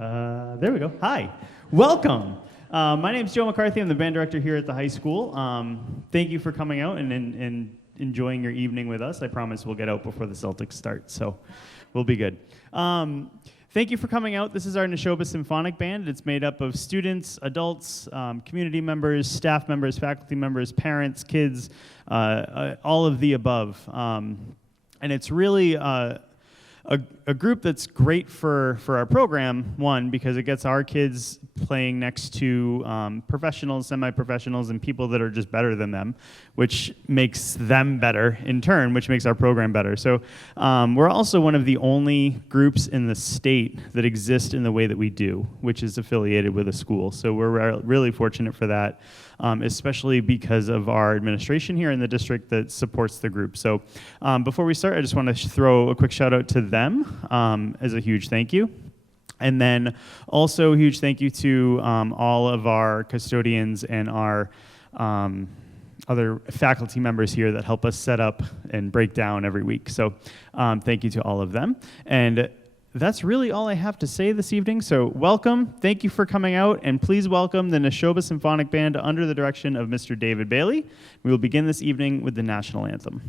There we go. Hi. Welcome. My name's Joe McCarthy. I'm the band director here at the high school. Thank you for coming out and enjoying your evening with us. I promise we'll get out before the Celtics start, so we'll be good. Thank you for coming out. This is our Nashoba Symphonic Band. It's made up of students, adults, community members, staff members, faculty members, parents, kids, all of the above. And it's really a group that's great for our program, one, because it gets our kids playing next to professionals, semi-professionals, and people that are just better than them, which makes them better in turn, which makes our program better. So we're also one of the only groups in the state that exist in the way that we do, which is affiliated with a school. So we're really fortunate for that, especially because of our administration here in the district that supports the group. So before we start, I just want to throw a quick shout out to them as a huge thank you. And then also a huge thank you to all of our custodians and our other faculty members here that help us set up and break down every week. So thank you to all of them. And that's really all I have to say this evening. So welcome, thank you for coming out, and please welcome the Nashoba Symphonic Band under the direction of Mr. David Bailey. We will begin this evening with the national anthem.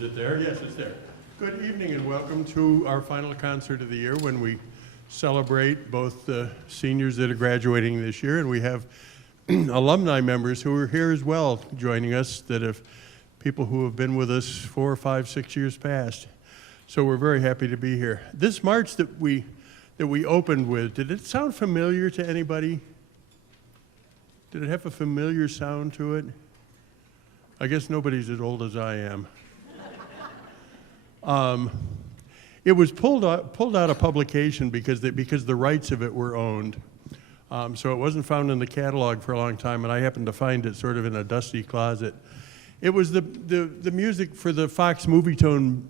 Is it there? Yes, it's there. Good evening and welcome to our final concert of the year when we celebrate both the seniors that are graduating this year, and we have alumni members who are here as well joining us, that have people who have been with us 4, 5, 6 years past. So we're very happy to be here. This march that we opened with, did it sound familiar to anybody? Did it have a familiar sound to it? I guess nobody's as old as I am. It was pulled out of publication because the rights of it were owned. So it wasn't found in the catalog for a long time, and I happened to find it sort of in a dusty closet. It was the music for the Fox Movietone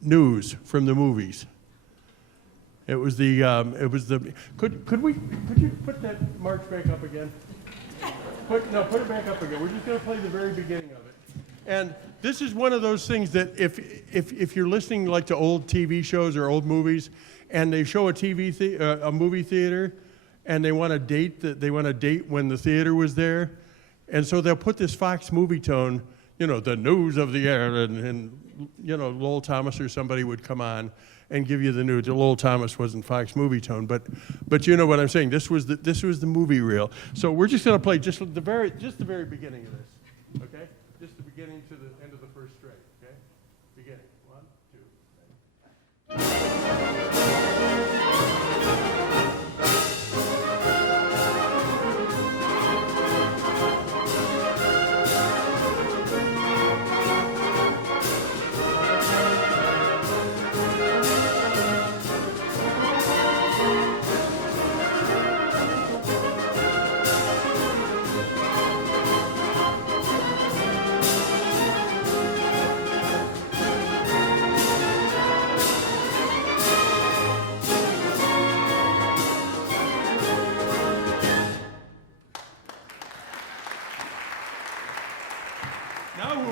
news from the movies. It was the could you put that march back up again? Put it back up again. We're just going to play the very beginning of it. And this is one of those things that if you're listening like to old TV shows or old movies, and they show a movie theater, and they want to date when the theater was there, and so they'll put this Fox Movietone, the news of the air, and Lowell Thomas or somebody would come on and give you the news. Lowell Thomas wasn't Fox Movietone, but you know what I'm saying. This was the movie reel. So we're just going to play just the very beginning of this, okay? Just the beginning to the end of the first string, okay? Beginning. 1, 2, 3.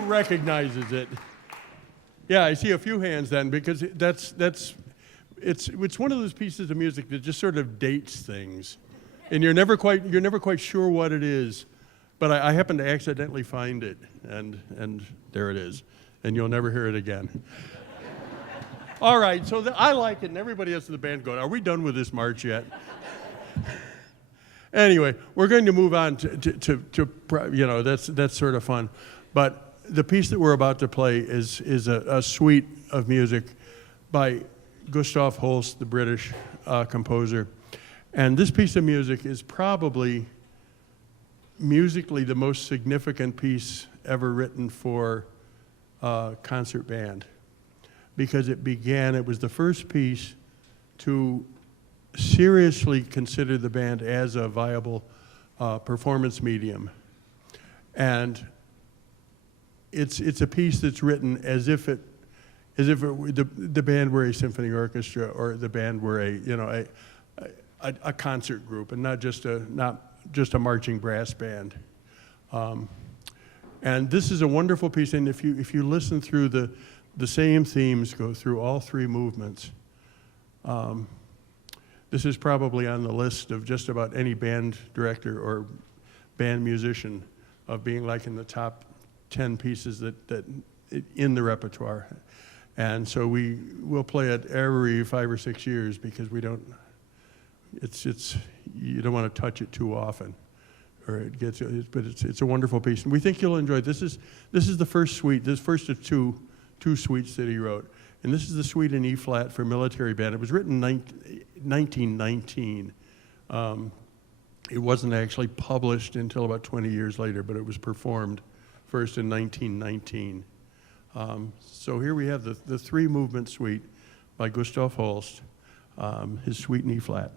Recognizes it. Yeah, I see a few hands then, because it's one of those pieces of music that just sort of dates things, and you're never quite sure what it is. But I happened to accidentally find it, and there it is, and you'll never hear it again. All right, so I like it, and everybody else in the band going, "Are we done with this march yet?" Anyway, we're going to move on to that's sort of fun, but. The piece that we're about to play is a suite of music by Gustav Holst, the British composer. And this piece of music is probably musically the most significant piece ever written for a concert band, because it was the first piece to seriously consider the band as a viable performance medium. And it's a piece that's written as if the band were a symphony orchestra, or the band were a concert group, and not just a marching brass band. And this is a wonderful piece, and if you listen through the same themes go through all 3 movements. This is probably on the list of just about any band director or band musician of being like in the top 10 pieces that in the repertoire. And so we'll play it every 5 or 6 years, because you don't want to touch it too often, or but it's a wonderful piece, and we think you'll enjoy it. This is the first suite, this first of two suites that he wrote, and this is the suite in E flat for military band. It was written in 1919. It wasn't actually published until about 20 years later, but it was performed first in 1919. So here we have the 3-movement suite by Gustav Holst, his suite in E flat.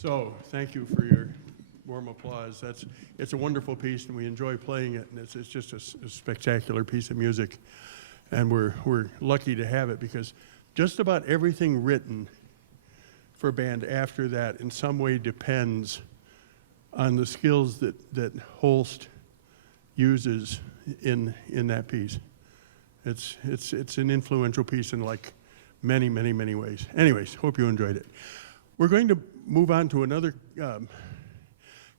So, thank you for your warm applause. It's a wonderful piece, and we enjoy playing it, and it's just a spectacular piece of music. And we're lucky to have it because just about everything written for a band after that in some way depends on the skills that Holst uses in that piece. It's an influential piece in like many, many, many ways. Anyways, hope you enjoyed it. We're going to move on to another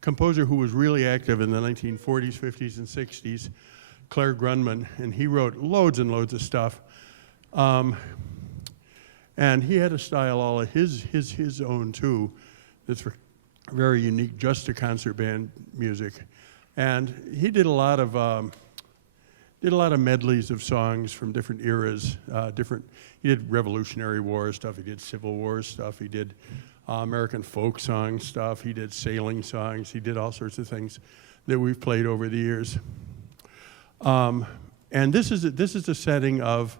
composer who was really active in the 1940s, 50s, and 60s, Claire Grundman, and he wrote loads and loads of stuff. And he had a style all of his own too, that's very unique, just to concert band music. And he did a lot of medleys of songs from different eras. He did Revolutionary War stuff. He did Civil War stuff. He did American folk song stuff. He did sailing songs. He did all sorts of things that we've played over the years. And this is a setting of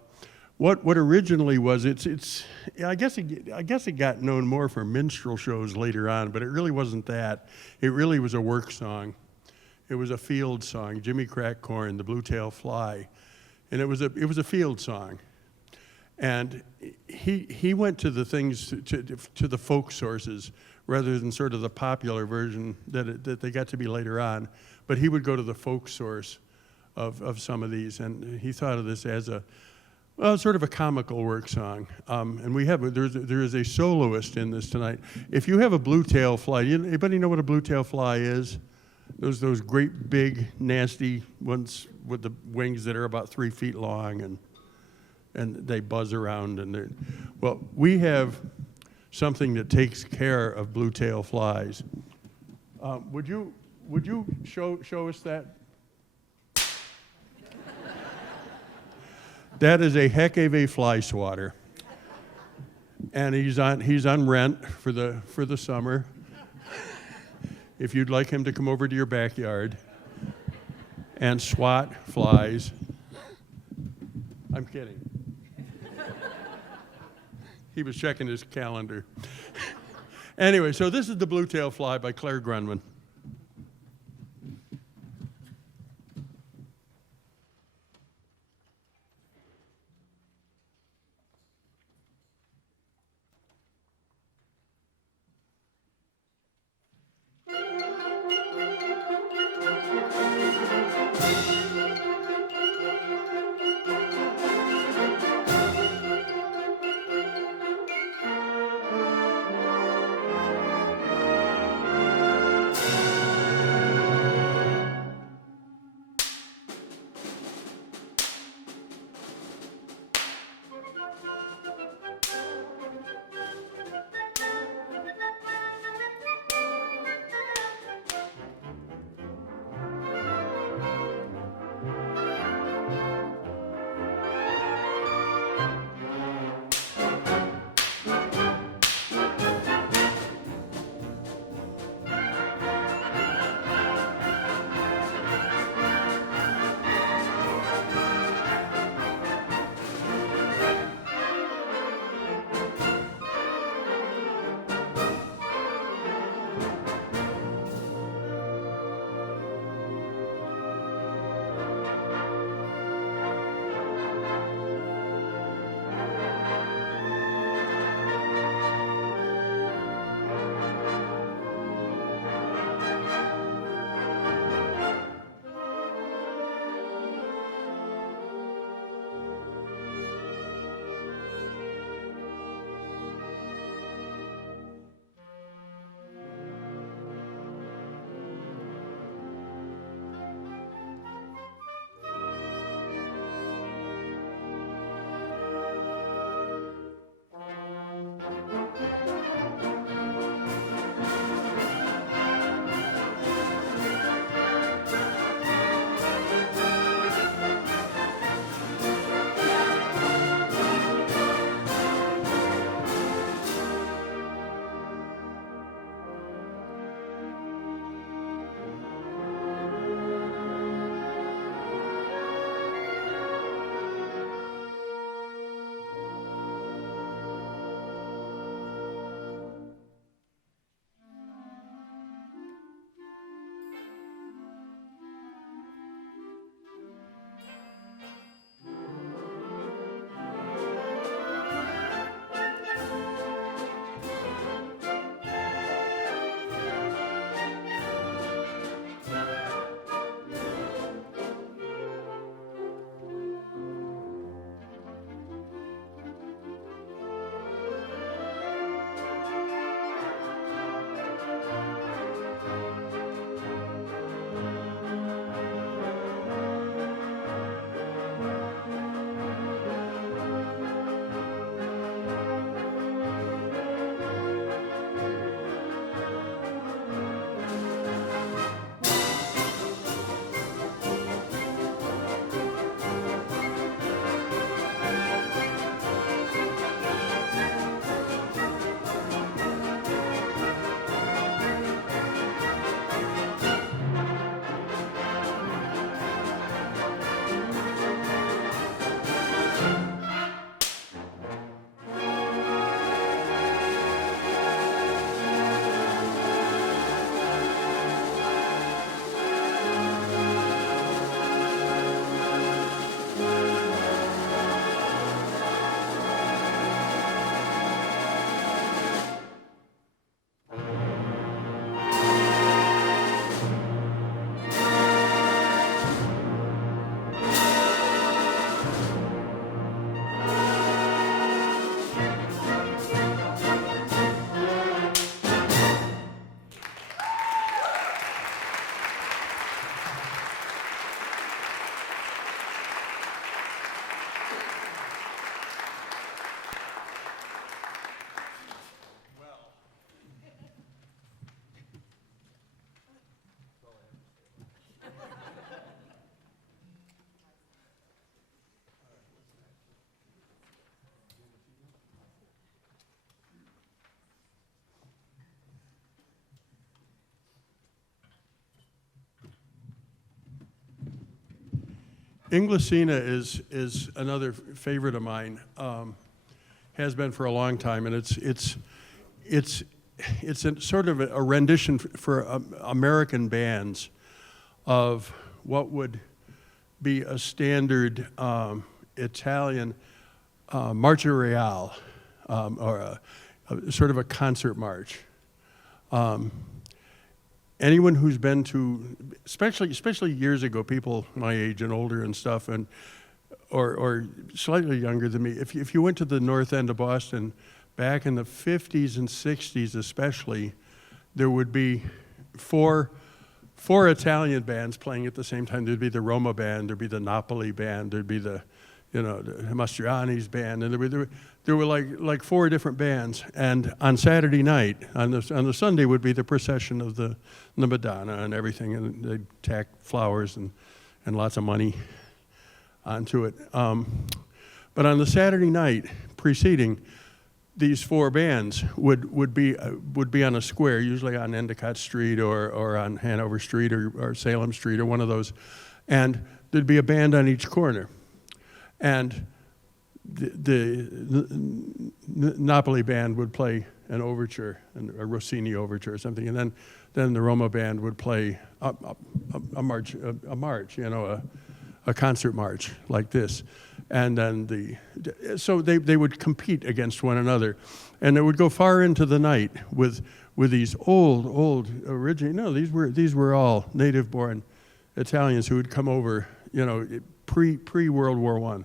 what originally was. I guess it got known more for minstrel shows later on, but it really wasn't that. It really was a work song. It was a field song. Jimmy Crackcorn, the Blue-tailed Fly, and it was a field song. And he went to the things to the folk sources rather than sort of the popular version that they got to be later on. But he would go to the folk source of some of these, and he thought of this as sort of a comical work song. And there is a soloist in this tonight. If you have a blue-tailed fly, anybody know what a blue-tailed fly is? Those great big nasty ones with the wings that are about 3 feet long and they buzz around well, we have something that takes care of blue-tailed flies. Would you show us that? That is a heck of a fly swatter, and he's on rent for the summer. If you'd like him to come over to your backyard and swat flies. I'm kidding. He was checking his calendar. Anyway, so this is The Blue-tailed Fly by Claire Grundman. Inglesina is another favorite of mine. Has been for a long time, and it's a sort of a rendition for American bands of what would be a standard Italian Marcia Reale, or a sort of a concert march. Anyone who's been to, especially years ago, people my age and older and stuff, and or slightly younger than me, if you went to the north end of Boston, back in the 50s and 60s especially, there would be four Italian bands playing at the same time. There'd be the Roma band, there'd be the Napoli band, there'd be the Mastroianni's band, and there were like four different bands. And on Saturday night, on the Sunday would be the procession of the Madonna and everything, and they'd tack flowers and lots of money onto it. But on the Saturday night preceding, these four bands would be on a square, usually on Endicott Street or on Hanover Street or Salem Street or one of those, and there'd be a band on each corner. And the Napoli band would play an overture, a Rossini overture or something, and then the Roma band would play a march, a concert march like this. And then so they would compete against one another, and it would go far into the night with these old original. No, these were all native-born Italians who had come over, pre World War I.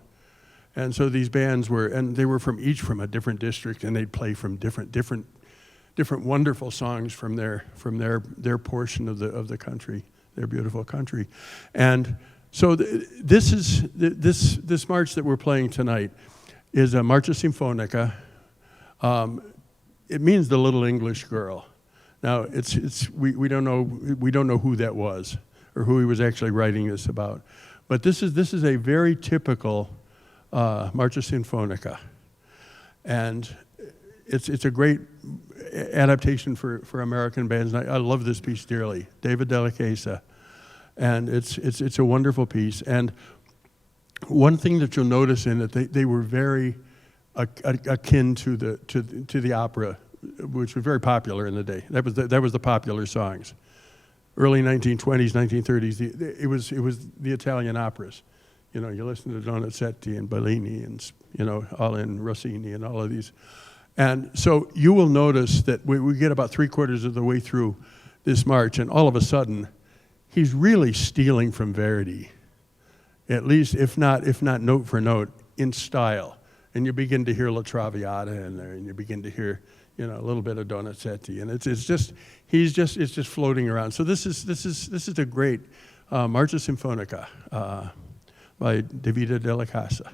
And so these bands they were from a different district, and they'd play from different wonderful songs from their portion of the country, their beautiful country. And so this march that we're playing tonight is a Marcia Sinfonica. It means the little English girl. Now we don't know who that was or who he was actually writing this about, but this is a very typical Marcia Sinfonica, and it's a great adaptation for American bands. And I love this piece dearly, David Della Casa, and it's a wonderful piece. And one thing that you'll notice in it, they were very akin to the opera, which was very popular in the day. That was the popular songs. Early 1920s, 1930s, it was the Italian operas. You listen to Donizetti and Bellini and, all in Rossini and all of these. And so you will notice that we get about 3/4 of the way through this march, and all of a sudden, he's really stealing from Verdi, at least, if not note for note, in style. And you begin to hear La Traviata in there, and you begin to hear, a little bit of Donizetti, and it's just floating around. So this is a great Marcia Sinfonica by David Della Casa.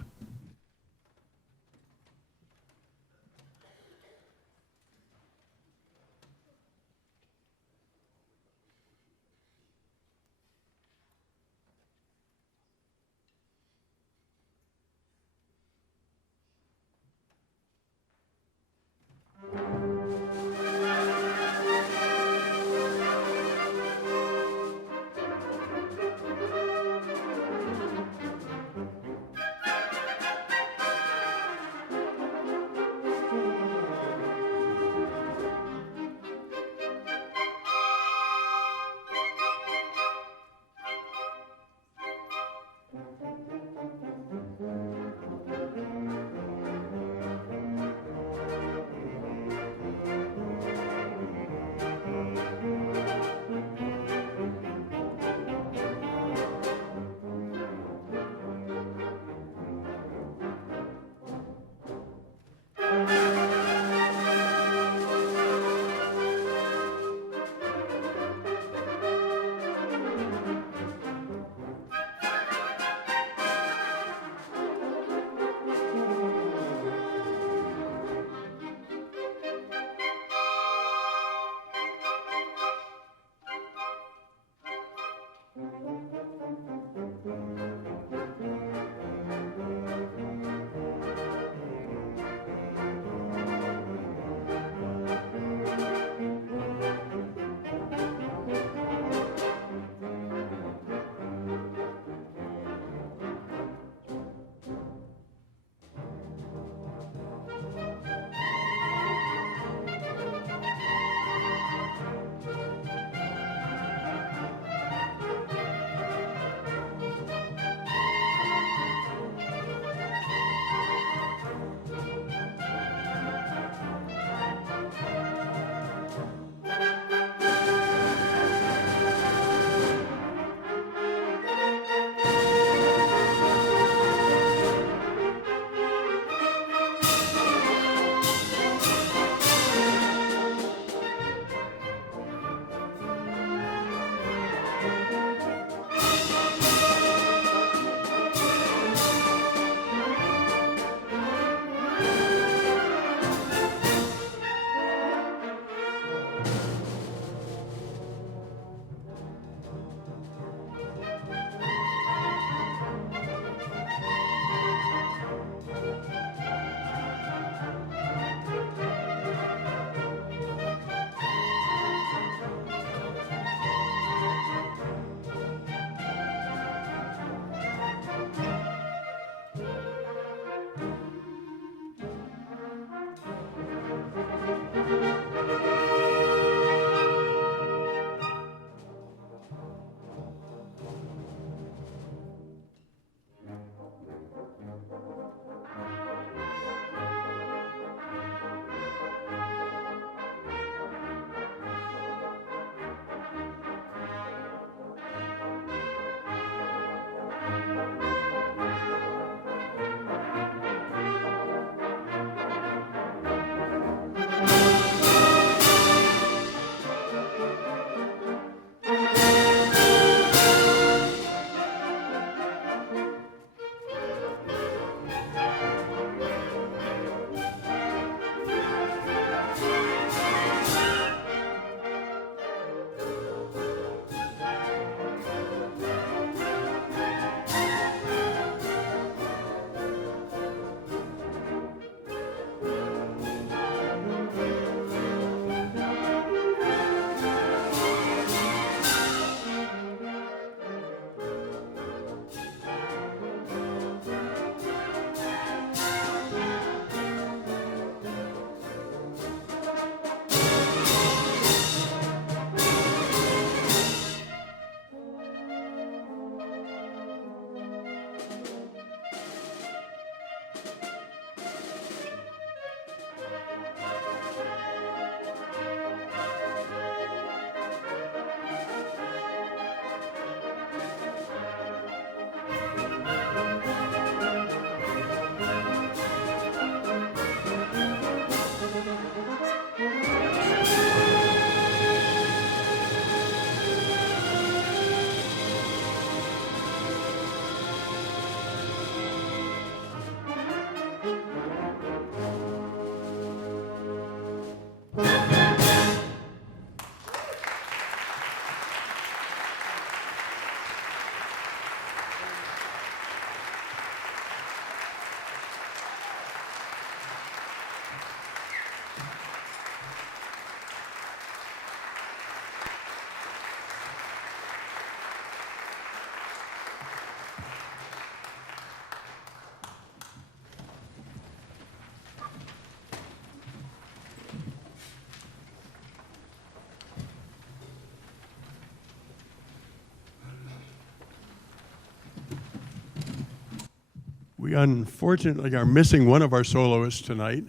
We unfortunately are missing one of our soloists tonight,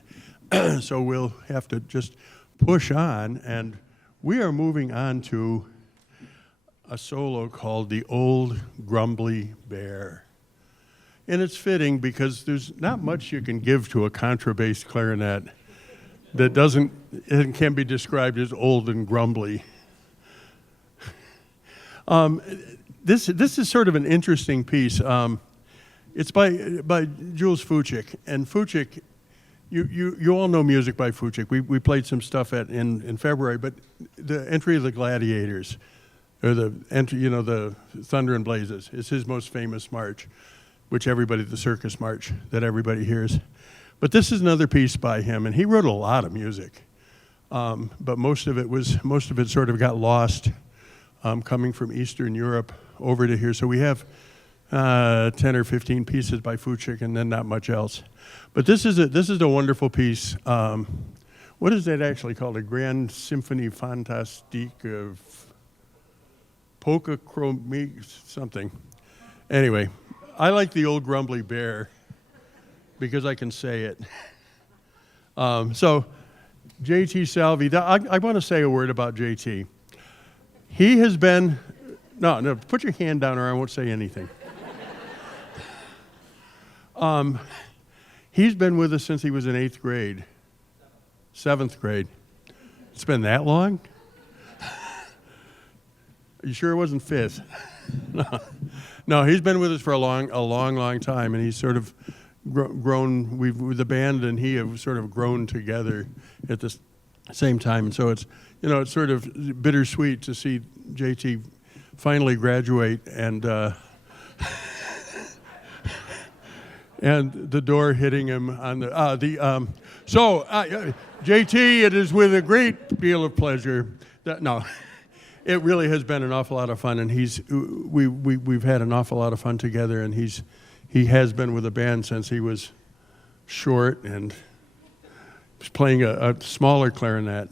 so we'll have to just push on, and we are moving on to a solo called The Old Grumbly Bear. And it's fitting because there's not much you can give to a contrabass clarinet that it can be described as old and grumbly. This is sort of an interesting piece. It's by Jules Fučík, and Fučík, you all know music by Fučík. We played some stuff in February, but the Entry of the Gladiators, or the Thunder and Blazes, is his most famous march, the circus march that everybody hears. But this is another piece by him, and he wrote a lot of music, but most of it sort of got lost coming from Eastern Europe over to here. So we have 10 or 15 pieces by Fučík, and then not much else. But this is a wonderful piece. What is that actually called? A Grand Symphonie Fantastique of Polka Chromique something. Anyway, I like The Old Grumbly Bear because I can say it. So J.T. Salvi, I want to say a word about J.T. He has been, no, put your hand down or I won't say anything. He's been with us since he was in 8th grade, 7th grade. It's been that long? Are you sure it wasn't 5th? No, he's been with us for a long time, and he's sort of grown. The band and he have sort of grown together at the same time, and so it's sort of bittersweet to see JT finally graduate and and the door hitting him on the JT. It is with a great deal of pleasure that it really has been an awful lot of fun, and we've had an awful lot of fun together, and he has been with the band since he was short and was playing a smaller clarinet.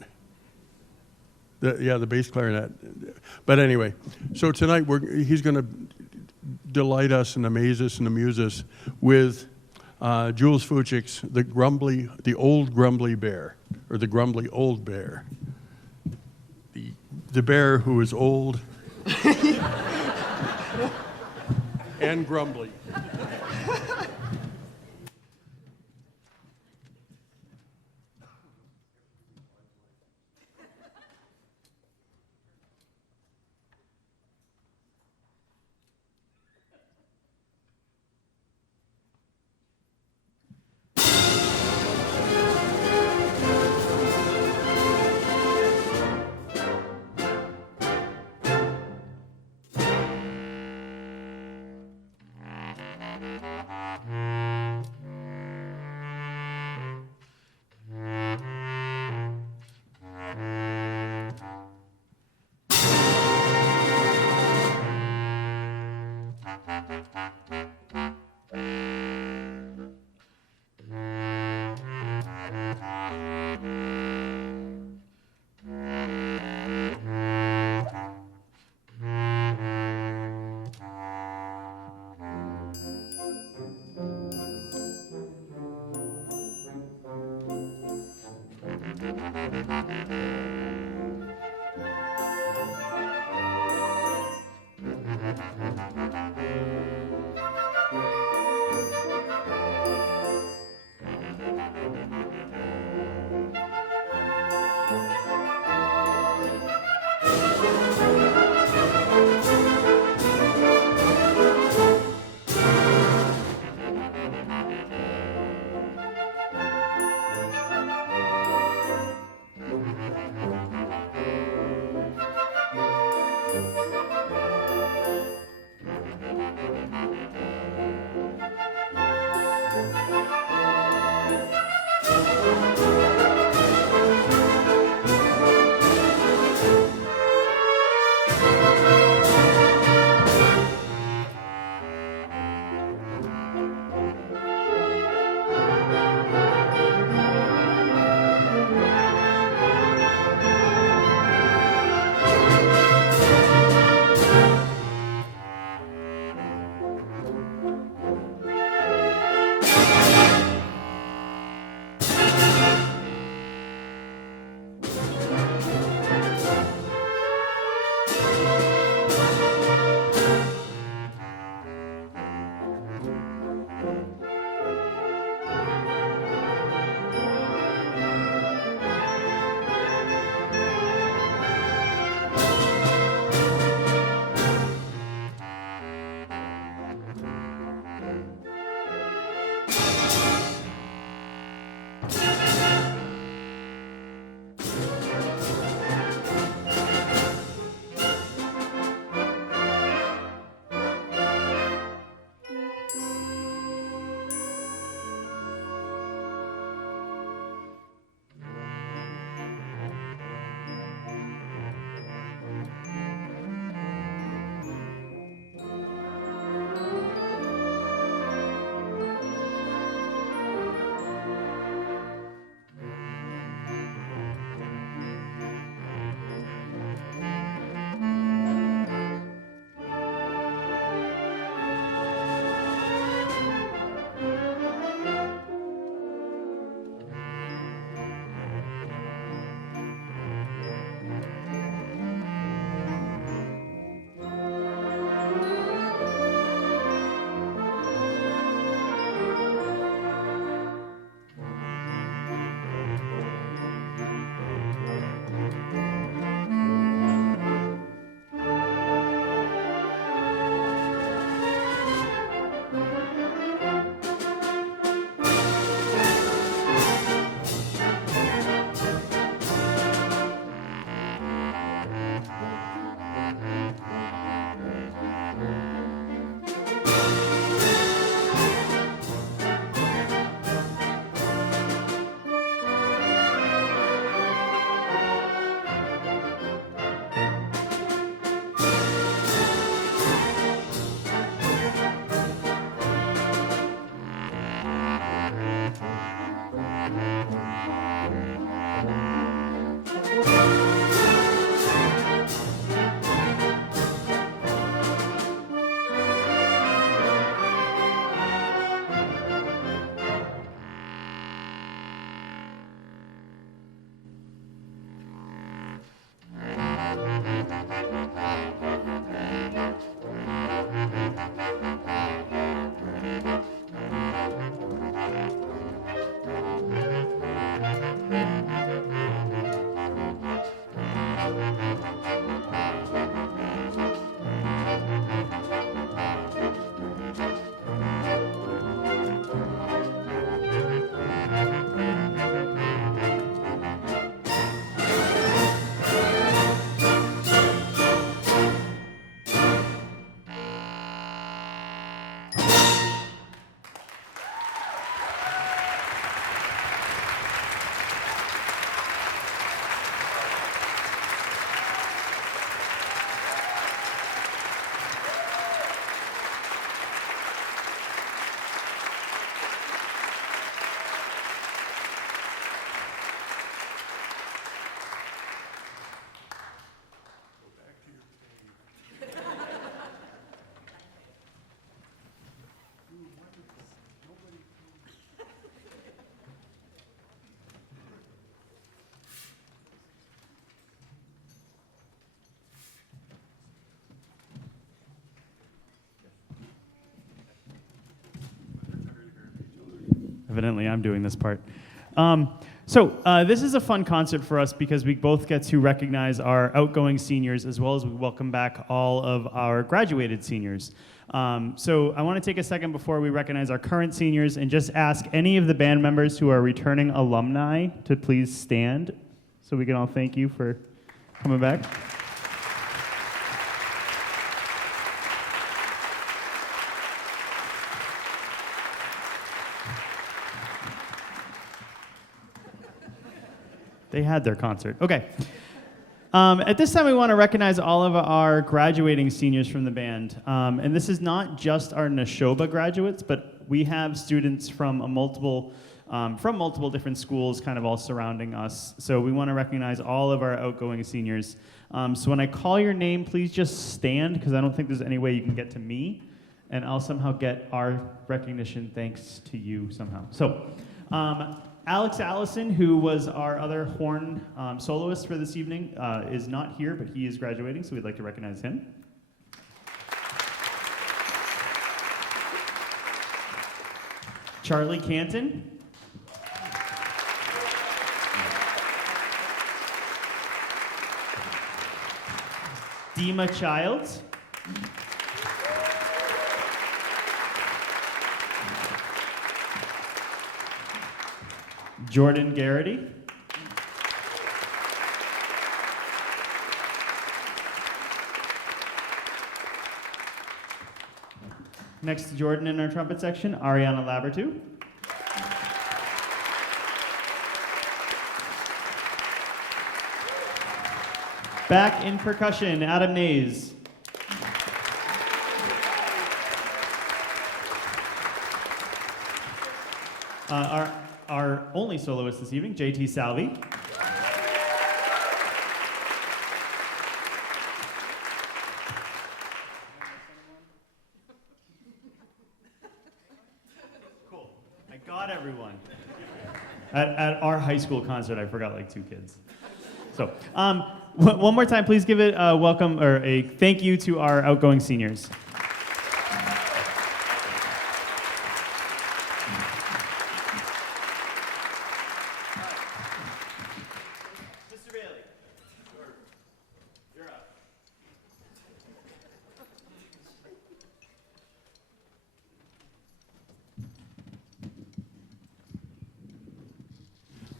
The bass clarinet. But anyway, so tonight he's going to delight us and amaze us and amuse us with Jules Fučík's The Old Grumbly Bear, or The Grumbly Old Bear. The bear who is old and grumbly. Evidently, I'm doing this part. This is a fun concert for us because we both get to recognize our outgoing seniors as well as we welcome back all of our graduated seniors. So I want to take a second before we recognize our current seniors and just ask any of the band members who are returning alumni to please stand so we can all thank you for coming back. They had their concert. Okay. At this time, we want to recognize all of our graduating seniors from the band. And this is not just our Nashoba graduates, but we have students from multiple different schools kind of all surrounding us. So we want to recognize all of our outgoing seniors. So when I call your name, please just stand, because I don't think there's any way you can get to me. And I'll somehow get our recognition thanks to you somehow. So Alex Allison, who was our other horn soloist for this evening, is not here, but he is graduating, so we'd like to recognize him. Charlie Canton. Dima Childs. Jordan Garrity. Next to Jordan in our trumpet section, Ariana Labertu. Back in percussion, Adam Nays. Our only soloist this evening, JT Salvi. Cool. I got everyone. At our high school concert, I forgot like 2 kids. So, one more time, please give it a welcome or a thank you to our outgoing seniors.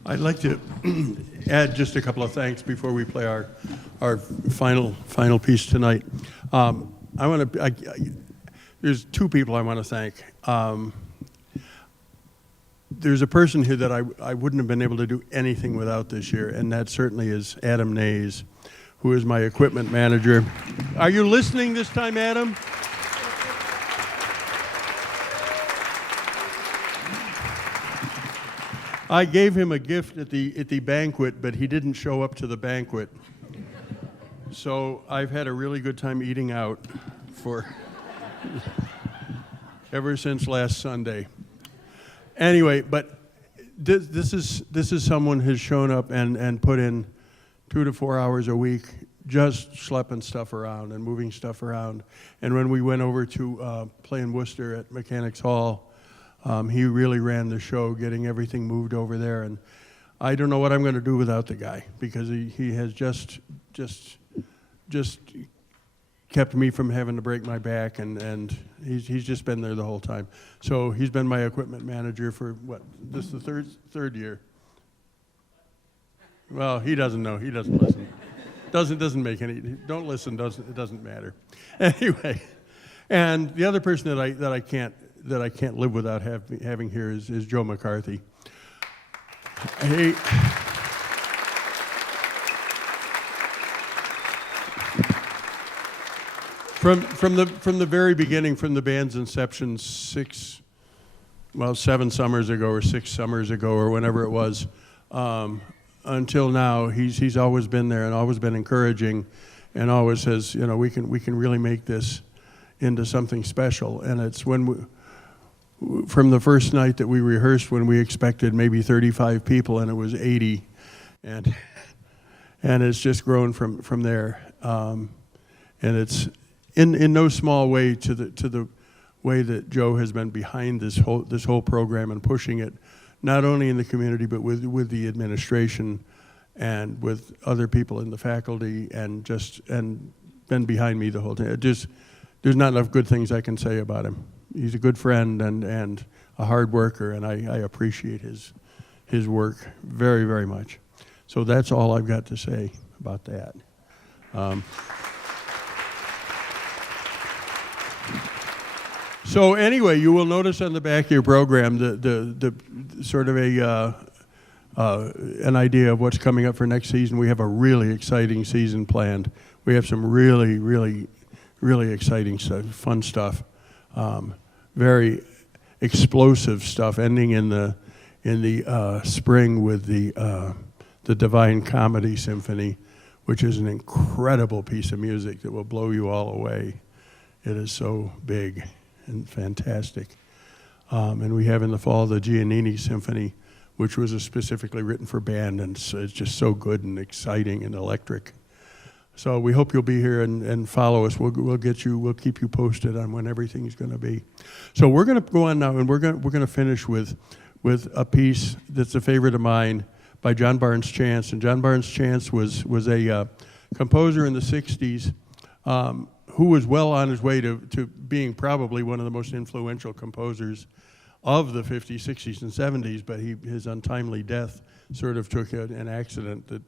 I'd like to add just a couple of thanks before we play our final piece tonight. There's 2 people I want to thank. There's a person here that I wouldn't have been able to do anything without this year, and that certainly is Adam Nays, who is my equipment manager. Are you listening this time, Adam? I gave him a gift at the banquet, but he didn't show up to the banquet. So I've had a really good time eating out ever since last Sunday. Anyway, but this is someone who's shown up and put in 2 to 4 hours a week just schlepping stuff around and moving stuff around. And when we went over to play in Worcester at Mechanics Hall, he really ran the show, getting everything moved over there. And I don't know what I'm going to do without the guy, because he has just kept me from having to break my back, and he's just been there the whole time. So he's been my equipment manager for what? This is the third year. Well, he doesn't know. He doesn't listen. Doesn't make any. Don't listen. It doesn't matter. Anyway, and the other person that I can't live without having here is Joe McCarthy. Hey. From the very beginning, from the band's inception, 7 summers ago or 6 summers ago or whenever it was, until now, he's always been there and always been encouraging, and always says, we can really make this into something special. And it's from the first night that we rehearsed, when we expected maybe 35 people, and it was 80, and it's just grown from there. And it's in no small way to the way that Joe has been behind this whole program and pushing it, not only in the community but with the administration and with other people in the faculty, and been behind me the whole time. There's not enough good things I can say about him. He's a good friend and a hard worker, and I appreciate his work very, very much. So that's all I've got to say about that. So anyway, you will notice on the back of your program the sort of an idea of what's coming up for next season. We have a really exciting season planned. We have some really, really, really exciting stuff, fun stuff, very explosive stuff, ending in the spring with the Divine Comedy Symphony, which is an incredible piece of music that will blow you all away. It is so big and fantastic. And we have in the fall the Giannini Symphony, which was specifically written for band, and it's just so good and exciting and electric. So we hope you'll be here and follow us. We'll keep you posted on when everything's going to be. So we're going to go on now, and we're going to finish with a piece that's a favorite of mine by John Barnes Chance. And John Barnes Chance was a composer in the 60s. Who was well on his way to being probably one of the most influential composers of the 50s, 60s, and 70s, but his untimely death sort of took an accident that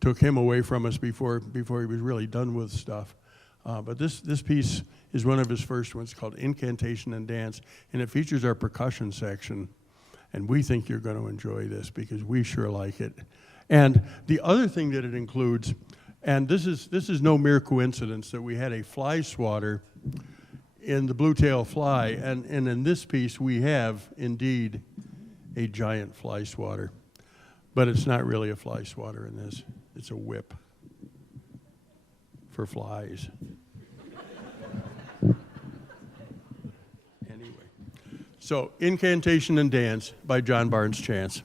took him away from us before he was really done with stuff. But this piece is one of his first ones, called Incantation and Dance, and it features our percussion section, and we think you're going to enjoy this because we sure like it. And the other thing that it includes, and this is no mere coincidence, that we had a fly swatter in the blue-tailed fly, and in this piece we have indeed a giant fly swatter. But it's not really a fly swatter in this. It's a whip for flies. Anyway, so Incantation and Dance by John Barnes Chance.